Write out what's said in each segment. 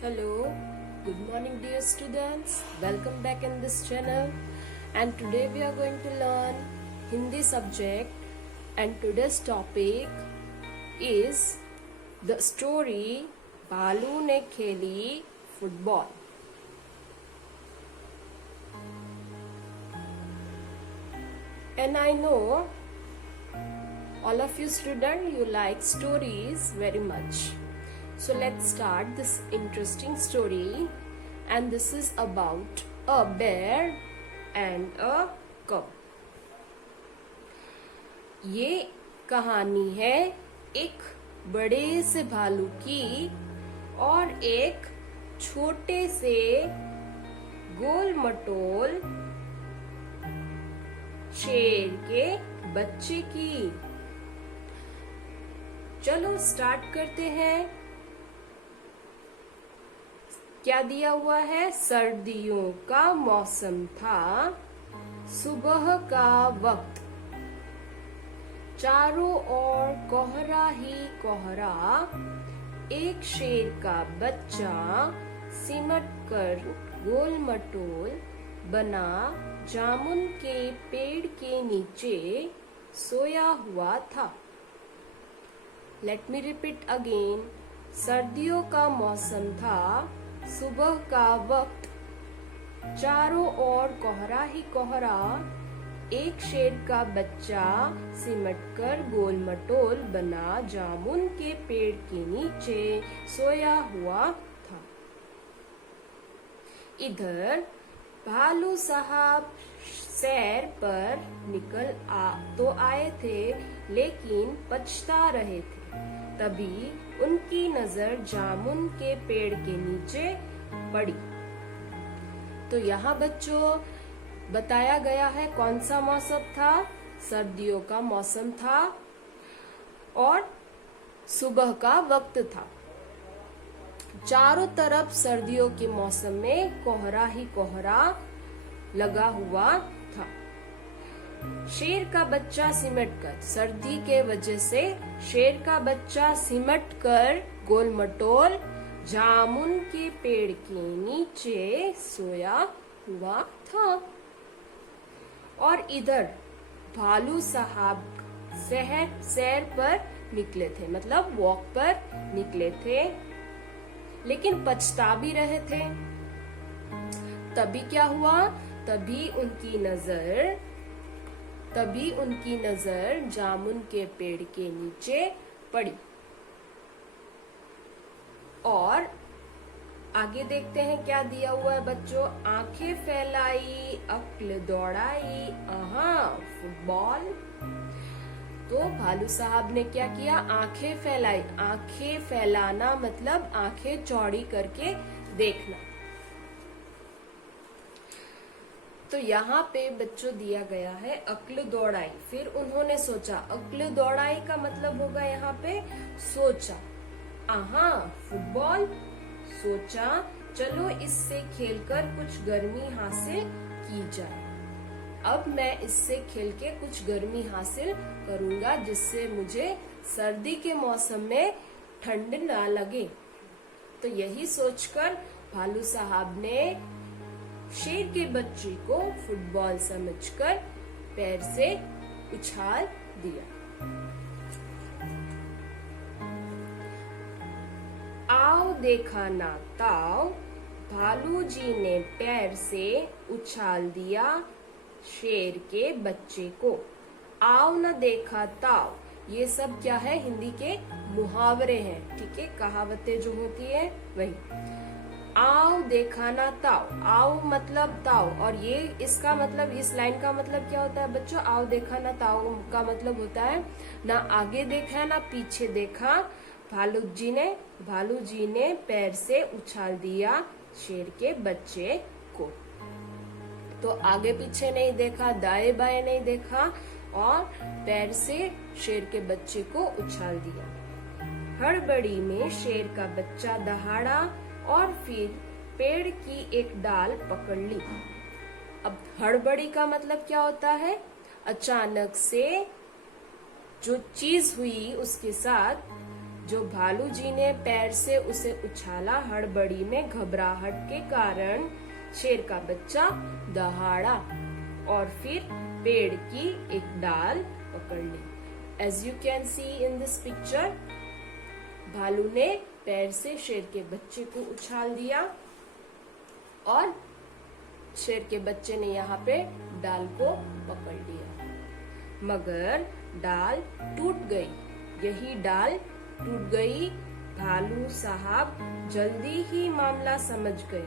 Hello, good morning dear students. Welcome back in this channel and today we are going to learn Hindi subject and today's topic is the story Balu ne kheli football. And I know all of you students you like stories very much. So let's start this interesting story and this is about a bear and a cub. ये कहानी है एक बड़े से भालू की और एक छोटे से गोल मटोल शेर के बच्चे की। चलो स्टार्ट करते हैं। क्या दिया हुआ है? सर्दियों का मौसम था, सुबह का वक्त, चारों ओर कोहरा ही कोहरा, एक शेर का बच्चा सिमट कर गोल मटोल बना जामुन के पेड़ के नीचे सोया हुआ था। Let me repeat again. सर्दियों का मौसम था, सुबह का वक्त, चारों ओर कोहरा ही कोहरा, एक शेर का बच्चा सिमटकर गोल मटोल बना जामुन के पेड़ के नीचे सोया हुआ था। इधर भालू साहब सैर पर निकल तो आए थे लेकिन पछता रहे थे। तभी उनकी नजर जामुन के पेड़ के नीचे पड़ी। तो यहाँ बच्चों बताया गया है कौन सा मौसम था? सर्दियों का मौसम था और सुबह का वक्त था। चारों तरफ सर्दियों के मौसम में कोहरा ही कोहरा लगा हुआ था। शेर का बच्चा सिमटकर, सर्दी के वजह से शेर का बच्चा सिमटकर गोल मटोल जामुन के पेड़ के नीचे सोया हुआ था। और इधर भालू साहब सैर पर निकले थे, मतलब वॉक पर निकले थे, लेकिन पछता भी रहे थे। तभी क्या हुआ? तभी उनकी नजर जामुन के पेड़ के नीचे पड़ी। और आगे देखते हैं क्या दिया हुआ है बच्चों। आंखें फैलाई, अक्ल दौड़ाई, फुटबॉल। तो भालू साहब ने क्या किया? आंखें फैलाई। आंखें फैलाना मतलब आंखें चौड़ी करके देखना। तो यहाँ पे बच्चों दिया गया है अक्ल दौड़ाई। फिर उन्होंने सोचा। अक्ल दौड़ाई का मतलब होगा यहाँ पे सोचा। फुटबॉल। सोचा चलो इससे खेलकर कुछ गर्मी हासिल की जाए। अब मैं इससे खेल के कुछ गर्मी हासिल करूंगा जिससे मुझे सर्दी के मौसम में ठंड ना लगे। तो यही सोचकर भालू साहब ने शेर के बच्चे को फुटबॉल समझकर पैर से उछाल दिया। आओ देखा ना ताओ, भालू जी ने पैर से उछाल दिया शेर के बच्चे को। आओ न देखा ताओ, ये सब क्या है? हिंदी के मुहावरे हैं, ठीक है, कहावतें जो होती है वही। आओ देखा ना ताओ, आओ मतलब ताओ, और ये इसका मतलब, इस लाइन का मतलब क्या होता है बच्चों? आओ देखा ना ताओ का मतलब होता है ना आगे देखा ना पीछे देखा, भालू जी ने पैर से उछाल दिया शेर के बच्चे को। तो आगे पीछे नहीं देखा, दाएं बाएं नहीं देखा और पैर से शेर के बच्चे को उछाल दिया। हड़बड़ी में शेर का बच्चा दहाड़ा और फिर पेड़ की एक डाल पकड़ ली। अब हड़बड़ी का मतलब क्या होता है? अचानक से जो चीज हुई उसके साथ जो भालू जी ने पैर से उसे उछाला, हड़बड़ी में घबराहट के कारण शेर का बच्चा दहाड़ा और फिर पेड़ की एक डाल पकड़ ली। As you can see in this picture, भालू ने पैर से शेर के बच्चे को उछाल दिया और शेर के बच्चे ने यहाँ पे डाल को पकड़ लिया, मगर डाल टूट गई। यही डाल टूट गई। भालू साहब जल्दी ही मामला समझ गए।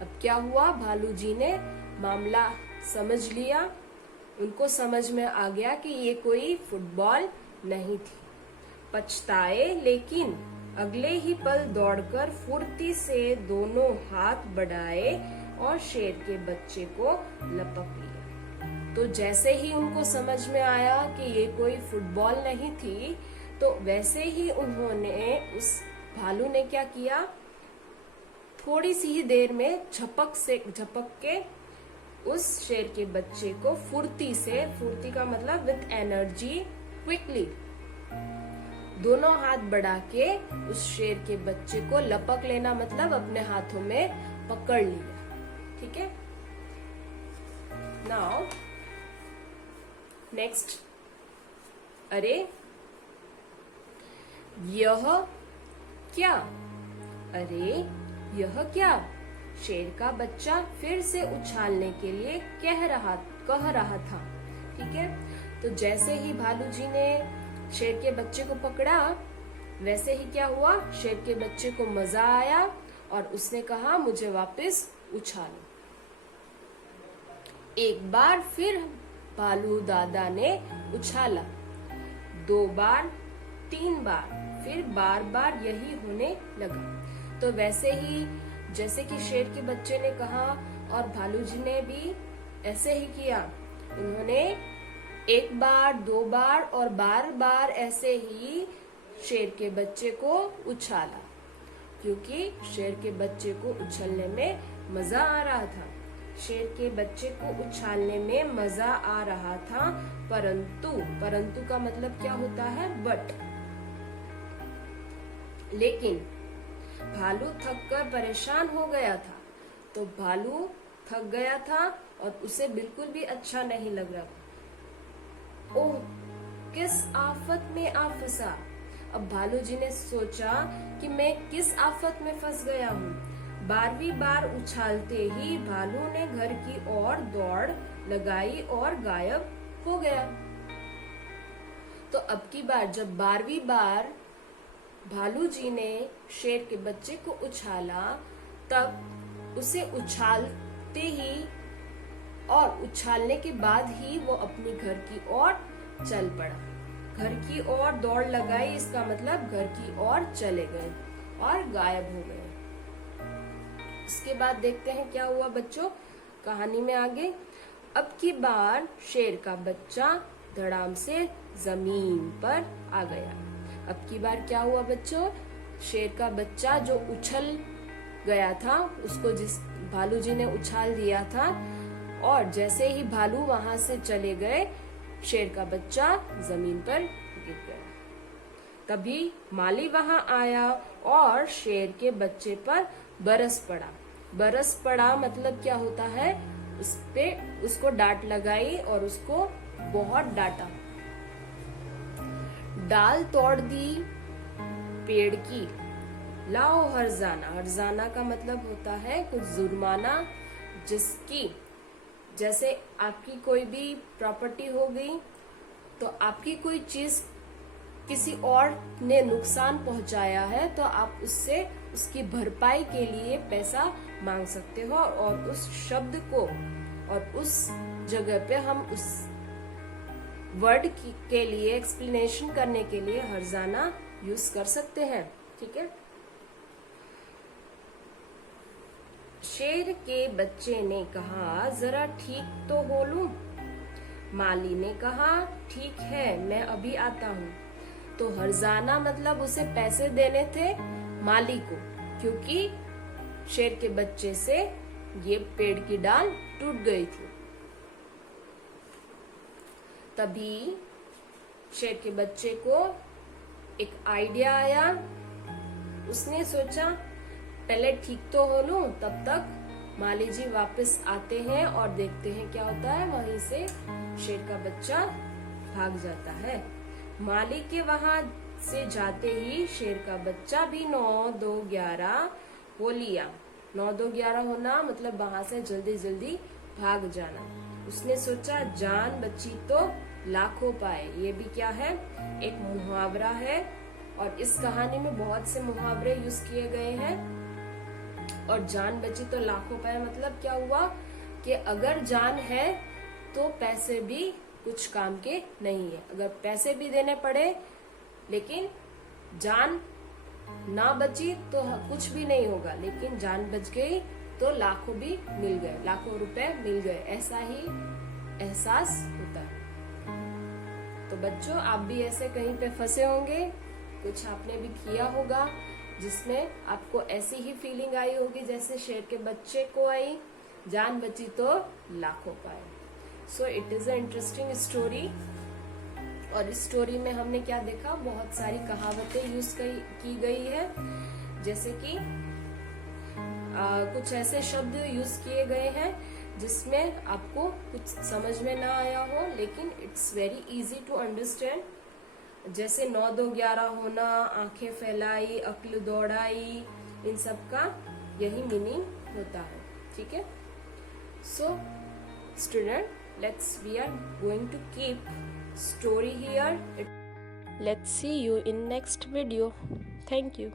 अब क्या हुआ, भालू जी ने मामला समझ लिया। उनको समझ में आ गया कि ये कोई फुटबॉल नहीं थी। पछताए, लेकिन अगले ही पल दौड़कर फुर्ती से दोनों हाथ बढ़ाए और शेर के बच्चे को लपक लिया। तो जैसे ही उनको समझ में आया कि ये कोई फुटबॉल नहीं थी, तो वैसे ही उन्होंने, उस भालू ने क्या किया, थोड़ी सी ही देर में झपक के उस शेर के बच्चे को फुर्ती से, फुर्ती का मतलब विथ एनर्जी, क्विकली दोनों हाथ बढ़ा के उस शेर के बच्चे को लपक लेना, मतलब अपने हाथों में पकड़ लिया। ठीक है। नाउ नेक्स्ट, अरे यह क्या, अरे यह क्या, शेर का बच्चा फिर से उछालने के लिए कह रहा था। ठीक है। तो जैसे ही भालू जी ने शेर के बच्चे को पकड़ा, वैसे ही क्या हुआ, शेर के बच्चे को मजा आया और उसने कहा मुझे वापस उछालो। एक बार फिर भालू दादा ने उछाला, 2 बार, 3 बार, फिर बार बार यही होने लगा। तो वैसे ही जैसे कि शेर के बच्चे ने कहा और भालू जी ने भी ऐसे ही किया। उन्होंने 1 बार, 2 बार और बार बार ऐसे ही शेर के बच्चे को उछाला, क्योंकि शेर के बच्चे को उछलने में मजा आ रहा था। शेर के बच्चे को उछालने में मजा आ रहा था, परंतु का मतलब क्या होता है, बट। लेकिन भालू थक कर परेशान हो गया था। तो भालू थक गया था और उसे बिल्कुल भी अच्छा नहीं लग रहा था। ओह, किस आफत में आ फंसा। अब भालू जी ने सोचा कि मैं किस आफत में फंस गया हूँ। 12वीं बार उछालते ही भालू ने घर की ओर दौड़ लगाई और गायब हो गया। तो अब की बार जब 12वीं बार भालू जी ने शेर के बच्चे को उछाला, तब उसे उछालते ही और उछालने के बाद ही वो अपने घर की ओर चल पड़ा। घर की ओर दौड़ लगाई, इसका मतलब घर की ओर चले गए और गायब हो गए। इसके बाद देखते हैं क्या हुआ बच्चों कहानी में आगे। अब की बार शेर का बच्चा धड़ाम से जमीन पर आ गया। अब की बार क्या हुआ बच्चों, शेर का बच्चा जो उछल गया था, उसको जिस भालू जी ने उछाल दिया था, और जैसे ही भालू वहां से चले गए, शेर का बच्चा जमीन पर गिर गया। तभी माली वहां आया और शेर के बच्चे पर बरस पड़ा। बरस पड़ा मतलब क्या होता है, उसको डांट लगाई और उसको बहुत डांटा। डाल तोड़ दी पेड़ की, लाओ हर्जाना। हर्जाना का मतलब होता है कुछ जुर्माना, जिसकी, जैसे आपकी कोई भी प्रॉपर्टी हो गई, तो आपकी कोई चीज किसी और ने नुकसान पहुंचाया है, तो आप उससे उसकी भरपाई के लिए पैसा मांग सकते हो। और उस शब्द को और उस जगह पे हम उस वर्ड के लिए एक्सप्लेनेशन करने के लिए हर्जाना यूज कर सकते हैं। ठीक है। शेर के बच्चे ने कहा, जरा ठीक तो हो लूं। माली ने कहा, ठीक है, मैं अभी आता हूँ। तो हर्जाना मतलब उसे पैसे देने थे माली को, क्योंकि शेर के बच्चे से ये पेड़ की डाल टूट गई थी। तभी शेर के बच्चे को एक आइडिया आया, उसने सोचा पहले ठीक तो हो लूं, तब तक माली जी वापस आते हैं और देखते हैं क्या होता है। वहीं से शेर का बच्चा भाग जाता है। माली के वहां से जाते ही शेर का बच्चा भी 9 2 11 हो लिया। 9 2 11 होना मतलब वहां से जल्दी जल्दी भाग जाना। उसने सोचा जान बची तो लाखों पाए। ये भी क्या है, एक मुहावरा है, और इस कहानी में बहुत से मुहावरे यूज किए गए हैं। और जान बची तो लाखों पाए मतलब क्या हुआ कि अगर जान है तो पैसे भी कुछ काम के नहीं है। अगर पैसे भी देने पड़े लेकिन जान ना बची तो कुछ भी नहीं होगा, लेकिन जान बच गई तो लाखों भी मिल गए, लाखों रुपए मिल गए, ऐसा ही एहसास होता है। तो बच्चों, आप भी ऐसे कहीं पे फंसे होंगे, कुछ आपने भी किया होगा जिसमें आपको ऐसी ही फीलिंग आई होगी जैसे शेर के बच्चे को आई, जान बची तो लाखों पाए। So it is a interesting story. और इस स्टोरी में हमने क्या देखा, बहुत सारी कहावतें यूज की गई है, जैसे कि कुछ ऐसे शब्द यूज किए गए हैं जिसमें आपको कुछ समझ में ना आया हो, लेकिन it's very easy to understand. जैसे 9 2 11 होना, आंखें फैलाई, अक्ल दौड़ाई, इन सब का यही मीनिंग होता है। ठीक है। So student, we are going to keep story here. Let's see you in next video. Thank you.